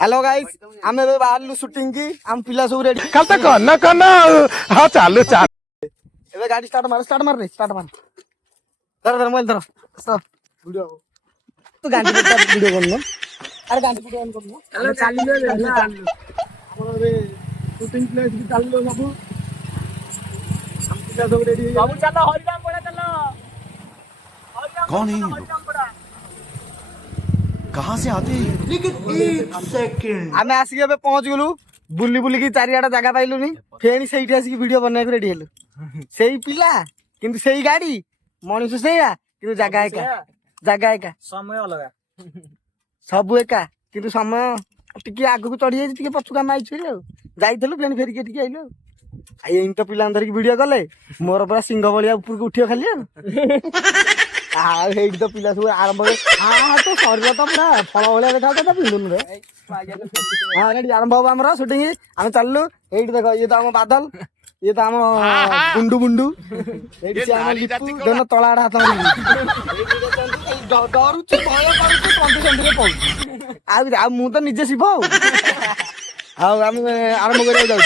Hello guys आमे बे बाहरलु shooting की हम पिला सब रेडी कल तक करना हाँ चालू चालू एबे गाड़ी स्टार्ट मार रे स्टार्ट मार धर मोबाइल धर स्टॉप वीडियो तू गांधी पे वीडियो करनो अरे गांधी वीडियो ऑन करनो चलो चालू ले ना हमर रे शूटिंग प्लेस भी चालू सब हम पिला सब रेडी बाबू चलो हरिराम पड़ा चलो कौन है ये लोग? कहाँ से आते हैं? लेकिन एक सेकंड आमे आसी एबे पहुंच गेलु बुली बुली की चारियाडा जगह पाइलुनी फेणी सेठी आसी वीडियो बनने को रेडी हेलु सेही पिला किंतु सेही गाड़ी मनुष्य सेया किंतु जगह एका समय अलग सब एका किंतु समय टिके आगु चढ़ी जाई टिके पछुका माई छुरी आ जाइथलु फेणी फेरी के टिके आइलो आ एइन तो पिला धर की वीडियो कले मोर पूरा सिंह बलिया ऊपर को उठियो खाली आ हेड तो पिला सब आरंभ हां तो शरीर तो पूरा फल भलिया देखा तो पिंदुन रे हां रेडी आरंभ हो हमरा शूटिंग हम चललु हेड देखो ये तो हम बादल ये तो हम बुंडू बुंडू हेड से हम लिपू दोनों तळाडा हाथ डरू छु भय करू कंडिशन रे पौ आ मु तो निजे शिव आ हम आरंभ करे जाऊ